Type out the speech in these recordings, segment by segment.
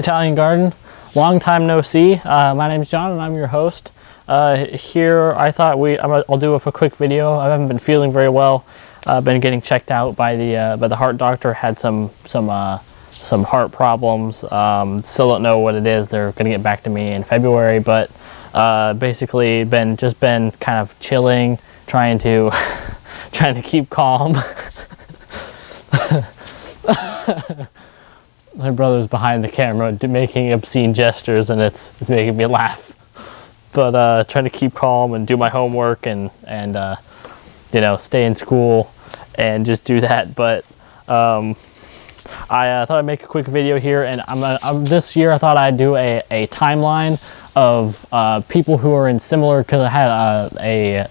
Italian Garden. Long time no see. My name is John and I'm your host. Here I thought I'll do a quick video. I haven't been feeling very well. I've been getting checked out by the heart doctor. Had some heart problems. Still don't know what it is. They're gonna get back to me in February, but basically just been kind of chilling, trying to keep calm. My brother's behind the camera making obscene gestures, and it's making me laugh. But trying to keep calm and do my homework and you know, stay in school and just do that. But I thought I'd make a quick video here, and this year I thought I'd do a timeline of people who are in similar, because I had a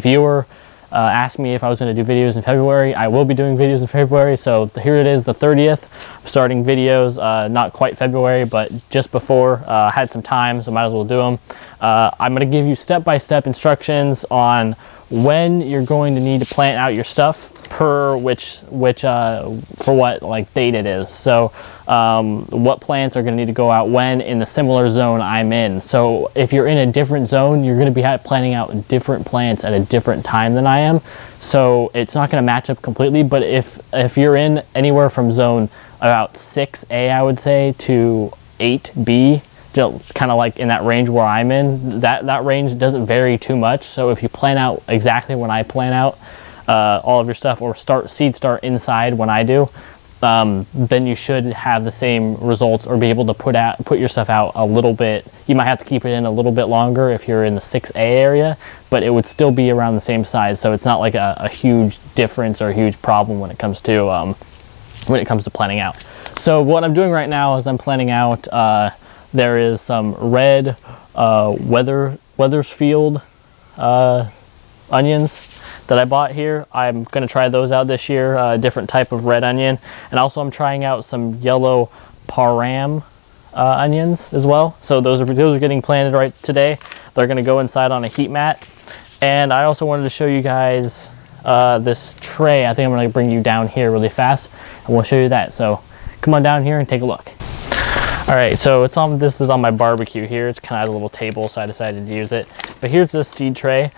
viewer asked me if I was going to do videos in February. I will be doing videos in February, so here it is, the 30th. I'm starting videos, not quite February, but just before. Had some time, so might as well do them. I'm going to give you step-by-step instructions on when you're going to need to plant out your stuff per for what like date it is. So what plants are going to need to go out when in the similar zone I'm in. So if you're in a different zone, you're going to be planting out different plants at a different time than I am. So it's not going to match up completely, but if you're in anywhere from zone about 6A, I would say, to 8B, kind of like in that range where I'm in, that range doesn't vary too much. So if you plan out exactly when I plan out all of your stuff, or seed start inside when I do, then you should have the same results, or be able to put your stuff out a little bit. You might have to keep it in a little bit longer if you're in the 6A area, but it would still be around the same size. So it's not like a huge difference or a huge problem when it comes to planning out. So what I'm doing right now is I'm planning out. There is some red Weathersfield onions that I bought here. I'm going to try those out this year, a different type of red onion. And also I'm trying out some yellow Param onions as well. So those are getting planted right today. They're going to go inside on a heat mat. And I also wanted to show you guys this tray. I think I'm going to bring you down here really fast, and we'll show you that. So come on down here and take a look. All right, so this is on my barbecue here. It's kind of a little table, so I decided to use it. But here's this seed tray.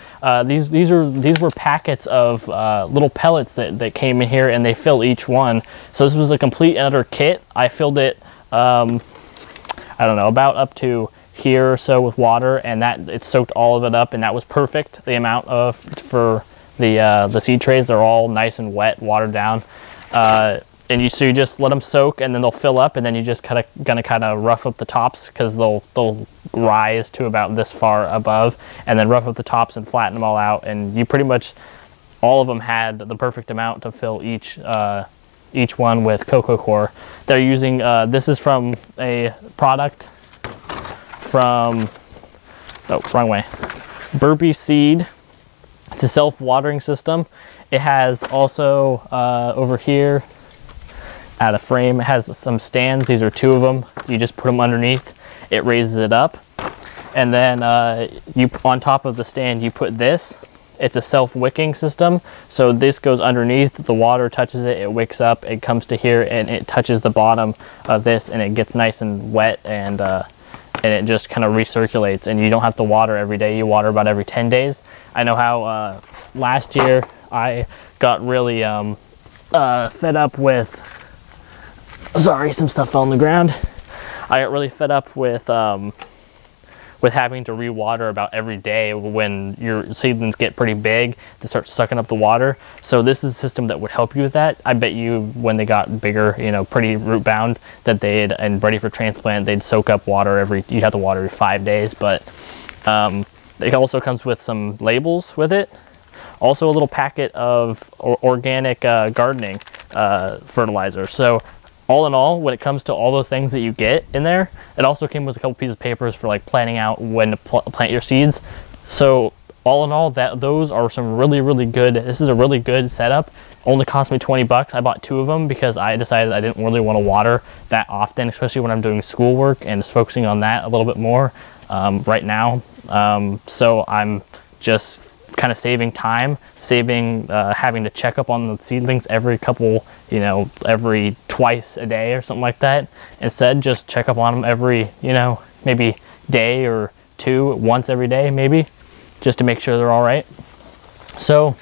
These were packets of little pellets that came in here, and they fill each one. So this was a complete and utter kit. I filled it, I don't know, about up to here or so with water, and it soaked all of it up, and that was perfect. The amount for the seed trays, they're all nice and wet, watered down. So you just let them soak, and then they'll fill up, and then you just gonna kind of rough up the tops, because they'll rise to about this far above, and then rough up the tops and flatten them all out. And you pretty much, all of them had the perfect amount to fill each one with cocoa coir. They're using this is from a product from wrong way, Burpee Seed. It's a self-watering system. It has also over here, at a frame, it has some stands. These are 2 of them. You just put them underneath, it raises it up, and then on top of the stand you put this. It's a self-wicking system, so this goes underneath, the water touches it, it wicks up, it comes to here, and it touches the bottom of this, and it gets nice and wet, and it just kind of recirculates, and you don't have to water every day. You water about every 10 days. I know how last year I got really fed up with, sorry, some stuff fell on the ground. I got really fed up with having to re-water about every day when your seedlings get pretty big. They start sucking up the water. So this is a system that would help you with that. I bet you when they got bigger, you know, pretty root bound, and ready for transplant, they'd soak up water you'd have to water every 5 days. But it also comes with some labels with it. Also a little packet of organic gardening fertilizer. So all in all, when it comes to all those things that you get in there, it also came with a couple pieces of papers for like planning out when to plant your seeds. So all in all, those are some really good. This is a really good setup. Only cost me 20 bucks. I bought 2 of them because I decided I didn't really want to water that often, especially when I'm doing schoolwork and just focusing on that a little bit more right now. So I'm just kind of saving time, saving having to check up on the seedlings every couple, you know, every twice a day or something like that. Instead, just check up on them every, you know, maybe day or two, once every day maybe, just to make sure they're all right. So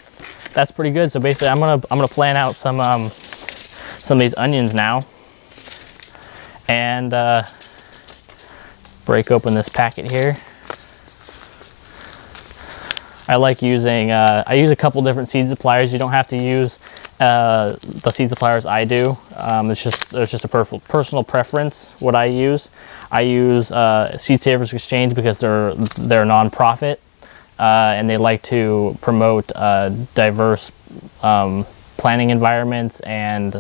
that's pretty good. So basically, I'm gonna plan out some of these onions now, and break open this packet here. I like using, I use a couple different seed suppliers. You don't have to use the seed suppliers I do. There's just a personal preference what I use. I use SeedsaversExchange because they're a nonprofit, and they like to promote diverse planting environments and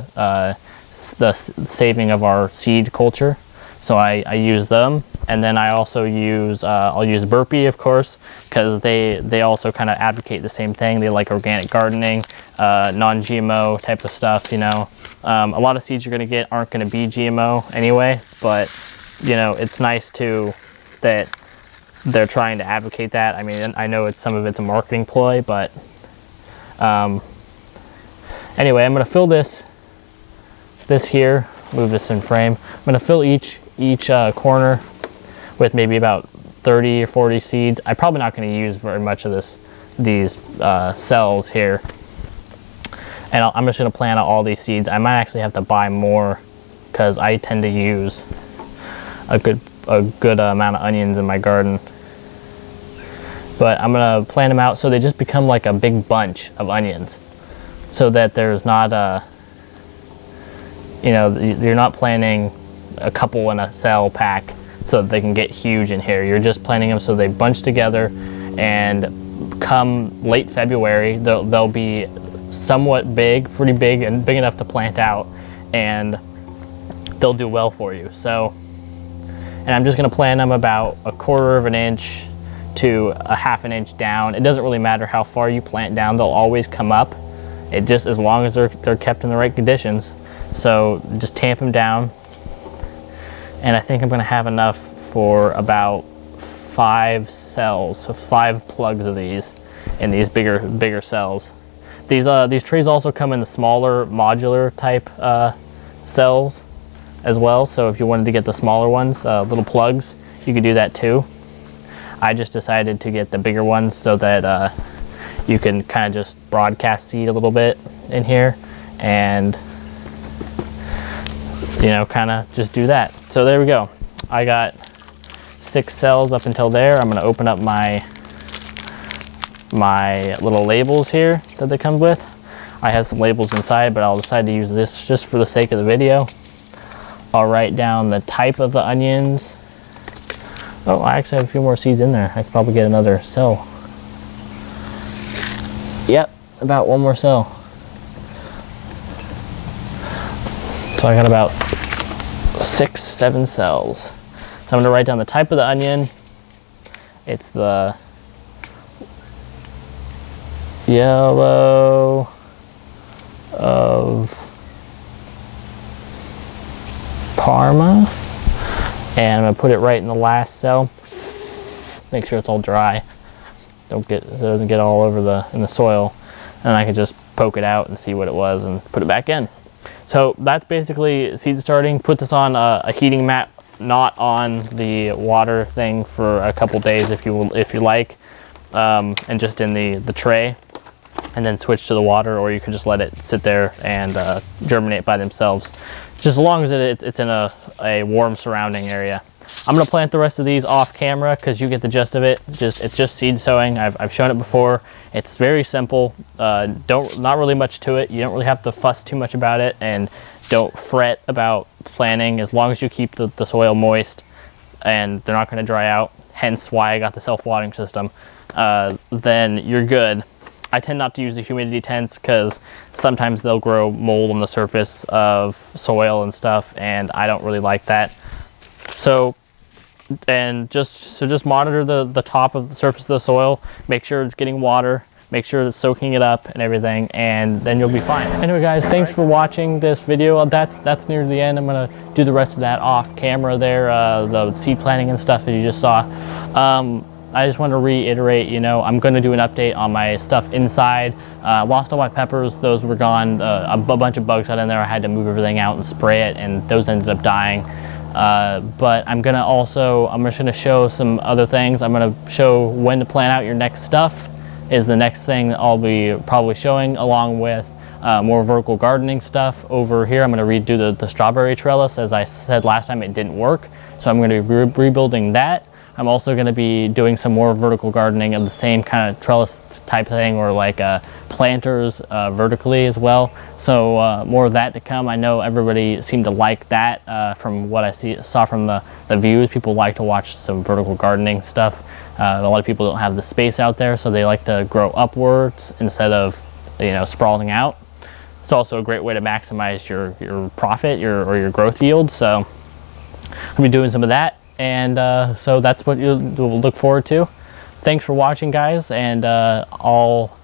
the saving of our seed culture. So I use them, and then I also use I'll use Burpee, of course, because they also kind of advocate the same thing. They like organic gardening, non-GMO type of stuff. You know, a lot of seeds you're going to get aren't going to be GMO anyway, but you know, it's nice too that they're trying to advocate that. I mean, I know some of it's a marketing ploy, but anyway, I'm going to fill this here. Move this in frame. I'm going to fill each corner with maybe about 30 or 40 seeds. I'm probably not going to use very much of these cells here, and I'm just going to plant out all these seeds. I might actually have to buy more because I tend to use a good amount of onions in my garden. But I'm going to plant them out so they just become like a big bunch of onions, so that there's not a, you know, you're not planting a couple in a cell pack so that they can get huge in here. You're just planting them so they bunch together, and come late February they'll be somewhat big, pretty big, and big enough to plant out, and they'll do well for you. So, and I'm just going to plant them about 1/4 of an inch to 1/2 an inch down. It doesn't really matter how far you plant down, they'll always come up. It just, as long as they're kept in the right conditions. So just tamp them down, and I think I'm going to have enough for about 5 cells, so 5 plugs of these in these bigger cells. These trays also come in the smaller modular type cells as well. So if you wanted to get the smaller ones, little plugs, you could do that too. I just decided to get the bigger ones so that you can kind of just broadcast seed a little bit in here, and you know, kind of just do that. So there we go. I got 6 cells up until there. I'm going to open up my little labels here that they come with. I have some labels inside, but I'll decide to use this just for the sake of the video. I'll write down the type of the onions. Oh, I actually have a few more seeds in there. I could probably get another cell. Yep, about 1 more cell. So I got about 6, 7 cells. So I'm going to write down the type of the onion. It's the yellow of Parma, and I'm going to put it right in the last cell. Make sure it's all dry. So it doesn't get all over in the soil, and I can just poke it out and see what it was and put it back in. So that's basically seed starting. Put this on a heating mat, not on the water thing, for a couple days if you like, and just in the tray, and then switch to the water, or you could just let it sit there and germinate by themselves, just as long as it's in a warm surrounding area. I'm going to plant the rest of these off camera because you get the gist of it. It's just seed sowing. I've shown it before. It's very simple. Not really much to it. You don't really have to fuss too much about it, and don't fret about planting. As long as you keep the soil moist and they're not going to dry out, hence why I got the self-watering system, then you're good. I tend not to use the humidity tents because sometimes they'll grow mold on the surface of soil and stuff, and I don't really like that. So just monitor the top of the surface of the soil, make sure it's getting water, make sure it's soaking it up and everything, and then you'll be fine. Anyway guys, thanks for watching this video. That's near the end. I'm gonna do the rest of that off camera there, the seed planting and stuff that you just saw. I just want to reiterate, you know, I'm going to do an update on my stuff inside. Lost all my peppers. Those were gone. A bunch of bugs got in there. I had to move everything out and spray it, and those ended up dying. But I'm just going to show some other things. I'm going to show when to plan out your next stuff is the next thing I'll be probably showing, along with more vertical gardening stuff. Over here, I'm going to redo the strawberry trellis. As I said last time, it didn't work. So I'm going to be rebuilding that. I'm also going to be doing some more vertical gardening of the same kind of trellis type thing, or like planters vertically as well. So more of that to come. I know everybody seemed to like that from what I saw from the views. People like to watch some vertical gardening stuff. A lot of people don't have the space out there, so they like to grow upwards instead of, you know, sprawling out. It's also a great way to maximize your profit, or your growth yield. So I'll be doing some of that. And so that's what you'll look forward to. Thanks for watching, guys, and I'll,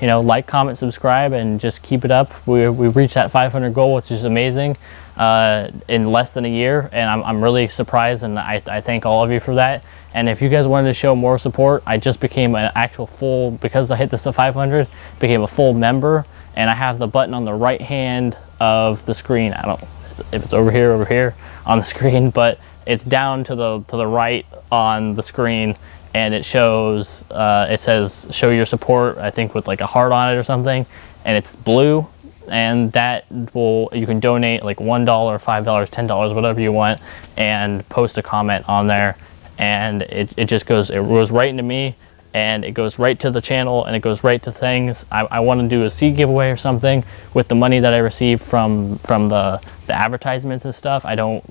you know, like, comment, subscribe, and just keep it up. We've reached that 500 goal, which is amazing, in less than a year, and I'm really surprised, and I thank all of you for that. And if you guys wanted to show more support, I just became an actual full, because I hit this to 500, became a full member, and I have the button on the right hand of the screen. I don't know if it's over here on the screen, but it's down to the right on the screen, and it shows, it says show your support, I think with like a heart on it or something, and it's blue, and that you can donate like $1, $5, $10, whatever you want, and post a comment on there, and it just goes right into me, and it goes right to the channel, and it goes right to things. I want to do a seed giveaway or something with the money that I receive from the advertisements and stuff. I'm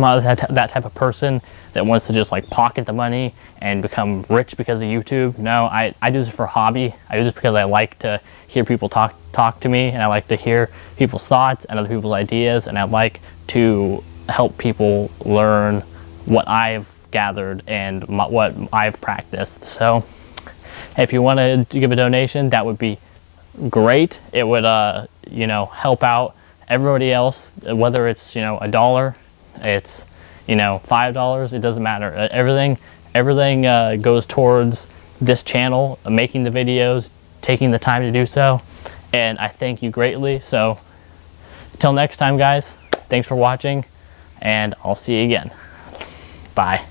not that type of person that wants to just like pocket the money and become rich because of YouTube. No, I do this for a hobby. I do this because I like to hear people talk to me, and I like to hear people's thoughts and other people's ideas, and I like to help people learn what I've gathered and what I've practiced. So if you want to give a donation, that would be great. It would you know, help out everybody else, whether it's, you know, $1, it's, you know, $5, it doesn't matter. Everything goes towards this channel, making the videos, taking the time to do so, and I thank you greatly. So until next time, guys, thanks for watching, and I'll see you again. Bye.